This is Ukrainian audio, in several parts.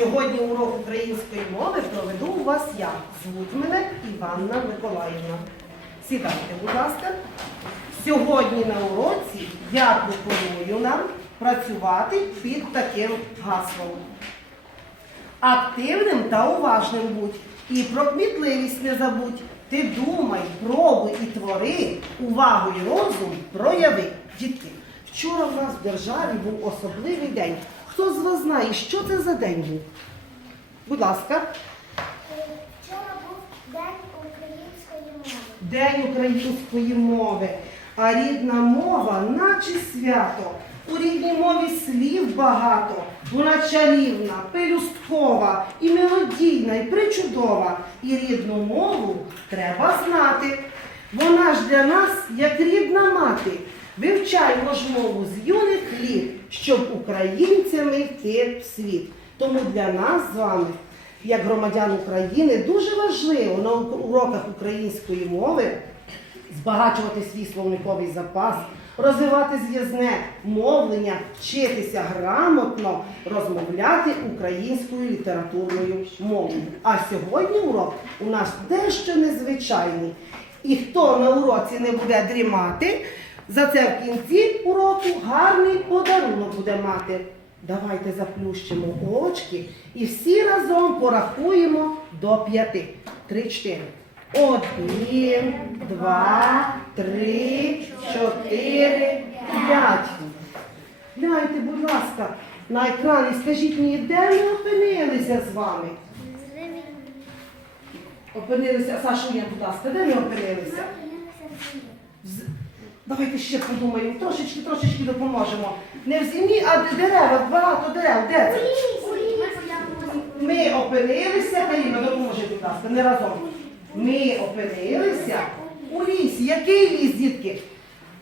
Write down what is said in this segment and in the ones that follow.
Сьогодні урок української мови проведу у вас я. Звуть мене Іванна Миколаївна. Сідайте, будь ласка. Сьогодні на уроці я пропоную нам працювати під таким гаслом. Активним та уважним будь. І про кмітливість не забудь. Ти думай, пробуй і твори, увагу і розум прояви. Дітки, вчора в нас в державі був особливий день. Хто з вас знає, що це за день був? Будь ласка, Вчора був День української мови. День української мови. А рідна мова, наче свято. У рідній мові слів багато. Вона чарівна, пелюсткова, і мелодійна, і причудова. І рідну мову треба знати. Вона ж для нас як рідна мати. Вивчаймо ж мову з юних літ, щоб українцями йти в світ. Тому для нас з вами, як громадян України, дуже важливо на уроках української мови збагачувати свій словниковий запас, розвивати зв'язне мовлення, вчитися грамотно розмовляти українською літературною мовою. А сьогодні урок у нас дещо незвичайний. І хто на уроці не буде дрімати, за це в кінці уроку гарний подарунок буде мати. Давайте заплющимо очки і всі разом порахуємо до п'яти. Три-чотири. Один, два, три, чотири, п'ять. Гляньте, будь ласка, на екрані скажіть мені, де ми опинилися з вами? Опинилися, Сашу, я, будь ласка, де ми опинилися? Давайте ще подумаємо, трошечки, трошечки допоможемо. Не в зимі, а де дерева, багато дерев. Де це? Ми опинилися, Каріна, допоможи, будь ласка, не разом. Ми опинилися у лісі. Який ліс, дітки?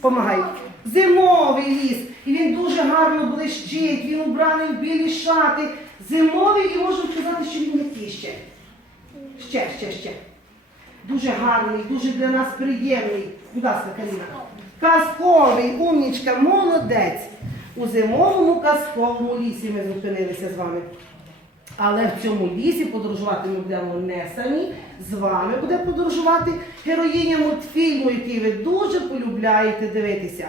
Помагай. Зимовий ліс. І він дуже гарно блищить, він убраний в білі шати. Зимовий і можу сказати, що він який ще. Ще, ще, ще. Дуже гарний, дуже для нас приємний. Будь ласка, Каріна. Казковий, умнічка, молодець. У зимовому казковому лісі ми зупинилися з вами. Але в цьому лісі подорожувати ми будемо не самі. З вами буде подорожувати героїня мультфільму, який ви дуже полюбляєте дивитися.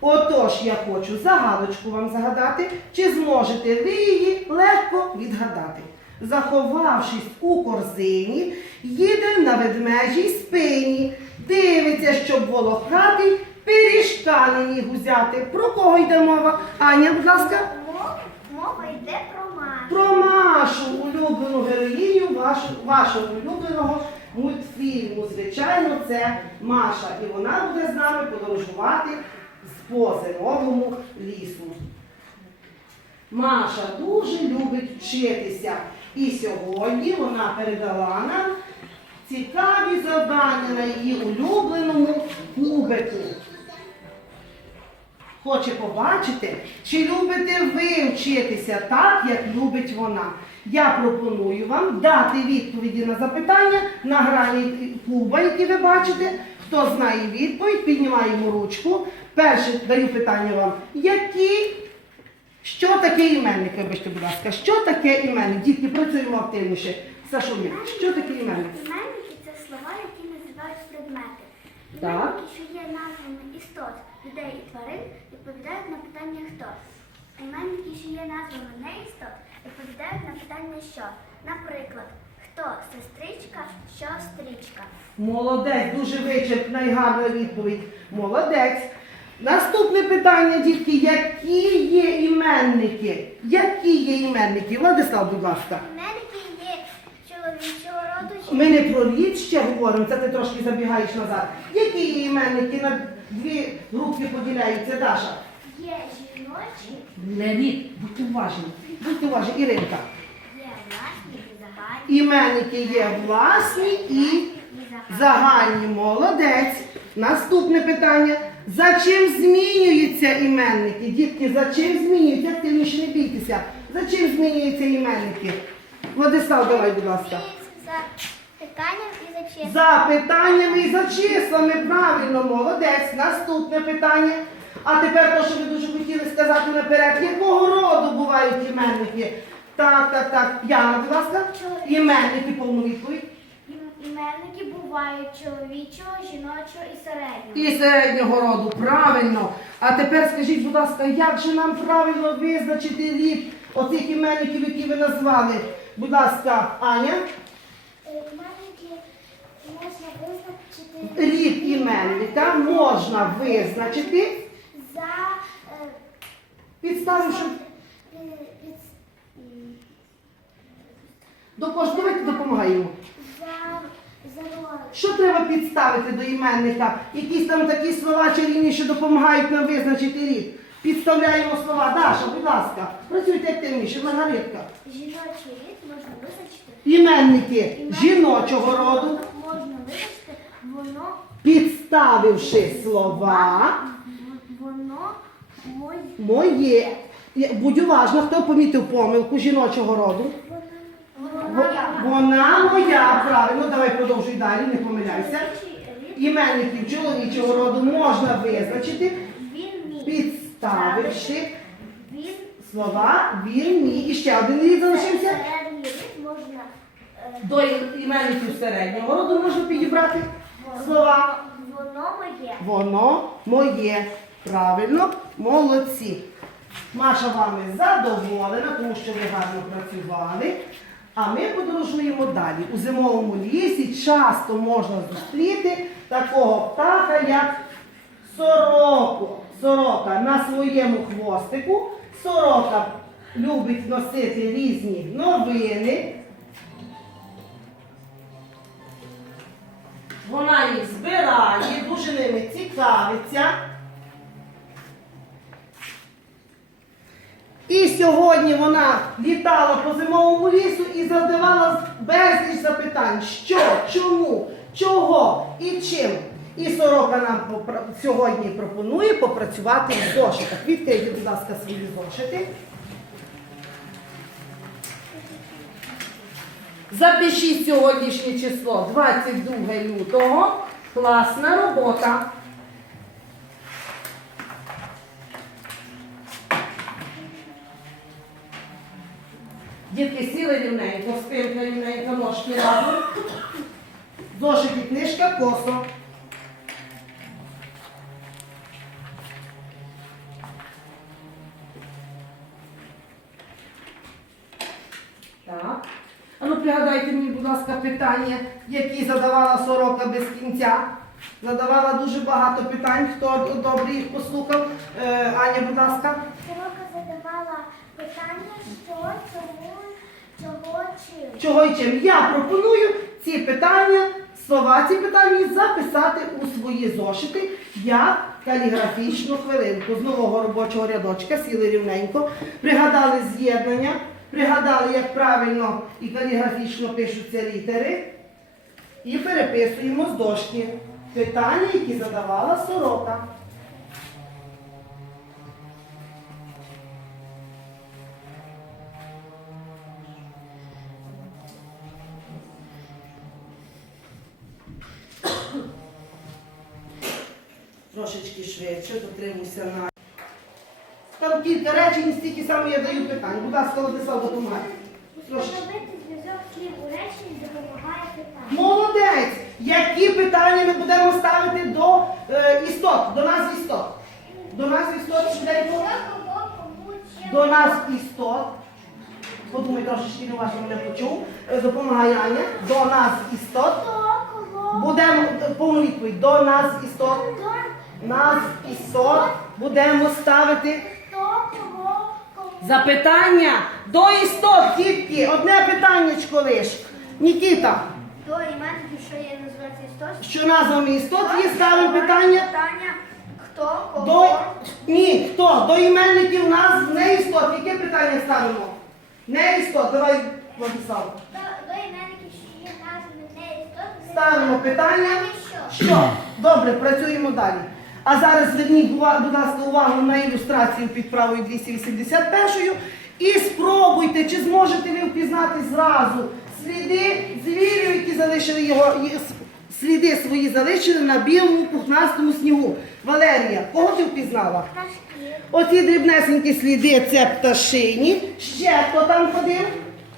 Отож, я хочу загадочку вам загадати, чи зможете ви її легко відгадати. Заховавшись у корзині, їде на ведмежій спині, дивиться, щоб волохатий пиріжка на ніг взяти. Про кого йде мова? Аня, будь ласка. Мова, мова йде про Машу. Про Машу, улюблену героїню вашого, вашого улюбленого мультфільму. Звичайно, це Маша. І вона буде з нами подорожувати по зимовому лісу. Маша дуже любить вчитися. І сьогодні вона передала нам цікаві завдання на її улюбленому кубику. Хоче побачити, чи любите ви вчитися так, як любить вона. Я пропоную вам дати відповіді на запитання на грані куба, які ви бачите. Хто знає відповідь, піднімаємо ручку. Перше даю питання вам. Які, що таке іменник? Вибачте, будь ласка, що таке іменник? Дітки, працюємо активніше. Сашуня, що таке іменник? Іменники це слова, які називають предмети. Іменники, що є назвами істот, людей і тварин, відповідають на питання хто. Іменники, що є назвами неістот, відповідають на питання що. Наприклад, хто сестричка, що стрічка. Молодець, дуже вичерпна і гарна відповідь. Молодець. Наступне питання, дітки, які є іменники? Які є іменники? Владислав, будь ласка. Іменники є чоловічого роду Ми не про рід ще говоримо, це ти трошки забігаєш назад. Які є іменники дві групки поділяються, Даша? є жіночі, Не рід, будьте уважні. Будьте уважні, Іринка. є власні і загальні. Іменники є власні і. Загальні молодець. Наступне питання. За чим змінюються іменники? Дітки, за чим змінюються? Активніше не бійтеся. За чим змінюються іменники? Владислав, давай, будь ласка. За питанням і за чим. За питаннями і за числами. Правильно, молодець. Наступне питання. А тепер то, що ви дуже хотіли сказати наперед, якого роду бувають іменники? Так, так, так. Яна, будь ласка. Іменники повну відповідь. Іменники бувають чоловічого, жіночого і середнього. І середнього роду, правильно. А тепер скажіть, будь ласка, як же нам правильно визначити рід оцих іменників, які ви назвали? Будь ласка, Аня. Іменники можна визначити Рід іменника можна визначити, за е, підставивши під- під- м. Давайте допомагаємо. за за роль. Що треба підставити до іменника? Якісь там такі слова чарівні, що допомагають нам визначити рід. Підставляємо слова. Даша, будь ласка, працюйте активніше, Маргаритка. Жіночий рід можна визначити. Іменники жіночого роду, Можна визначити, воно, підставивши слова воно моє. Будь уважна, хто помітив помилку жіночого роду? Во- Вона моя, правильно, давай продовжуй далі, не помиляйся. Іменників чоловічого роду можна визначити, підставивши слова він, мій. І ще один рід залишився. середній рід можна е, До іменників середнього роду можна підібрати слова. воно моє. Воно моє. Правильно, молодці. Маша вами задоволена, тому що ви гарно працювали. А ми подорожуємо далі. У зимовому лісі часто можна зустріти такого птаха, як сороку. Сорока на своєму хвостику. Сорока любить носити різні новини. Вона їх збирає, дуже ними цікавиться. І сьогодні вона літала по зимовому лісу і задавала безліч запитань, що, чому, чого і чим. І сорока нам сьогодні пропонує попрацювати в зошитах. Відкрийте, будь ласка, свої зошити. Запишіть сьогоднішнє число 22 лютого. Класна робота. Дітки сіли рівненько, спинка рівненько, ножки разом. Зошит книжка косо. Так. Пригадайте мені, будь ласка, питання, які задавала сорока без кінця. Задавала дуже багато питань. Хто добре їх послухав? Е, Аня, будь ласка. Сорока задавала питання, що, чому, чого, чим. Чого і чим? Я пропоную ці питання, слова ці питання записати у свої зошити як каліграфічну хвилинку. З нового робочого рядочка сіли рівненько, пригадали з'єднання, пригадали, як правильно і каліграфічно пишуться літери. І переписуємо з дошки питання, які задавала сорока. Трошечки швидше, дотримуйся на. Там кілька речень, стільки саме я даю питань. Будь ласка, Владислав, допомагай. Трошечки. Встановити зв'язок слів у реченні допомагає питання. Молодець! Які питання ми будемо ставити до е, істот, до назв істот? До назв істот швиденько. До назв істот. Подумай трошечки, не уважно мене почув. Е, Допомагай Аня. До назв істот. Будемо повну відповідь. До назв істот. Назв істот будемо ставити. Запитання до істот, дітки. Одне питаннячко лиш. Нікіта, До іменників, що є називається істот. що назвами істот є ставимо питання. Питання, хто, кого. До ні, хто? До іменників нас не істот. Яке питання ставимо? Не істот. Давай, Владислав. До, до іменників, що є назвами не істот. Ставимо питання. Що? Що? Добре, працюємо далі. А зараз зверніть, будь ласка, увагу на ілюстрацію під правою 281 і спробуйте, чи зможете ви впізнати зразу сліди звірів, які залишили його, сліди свої залишили на білому пухнастому снігу. Валерія, кого ти впізнала? Оці дрібнесенькі сліди це пташині. Ще хто там ходив?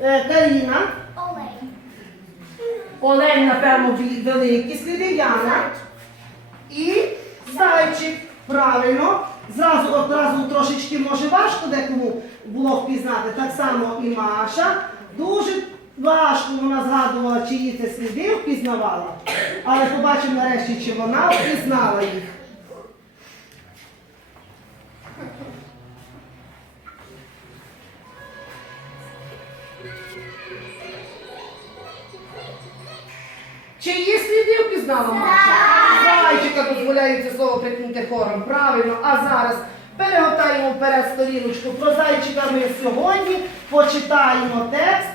Е, Каріна. Олень. Олень, напевно, великі сліди, Яна. І зайчик. Правильно. Зразу одразу трошечки може важко декому було впізнати. Так само і Маша. Дуже важко вона згадувала, чиї це сліди впізнавала. Але побачимо нарешті, чи вона впізнала їх. Чиї сліди впізнала Маша? Зайчика це слово прикнути хором. Правильно. А зараз перегортаємо вперед сторіночку. Про зайчика ми сьогодні почитаємо текст.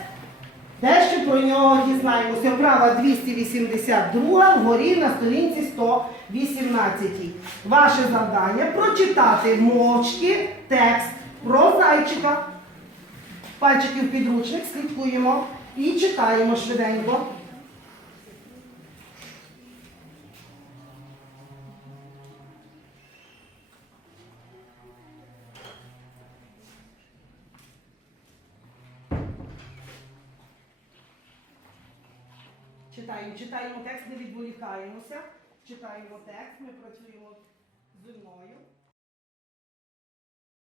Дещо про нього дізнаємося. Вправа 282 вгорі на сторінці 118. Ваше завдання прочитати мовчки текст про зайчика. Пальчики в підручник, слідкуємо і читаємо швиденько. Читаємо, читаємо текст, не відволікаємося. Читаємо текст, ми працюємо мною.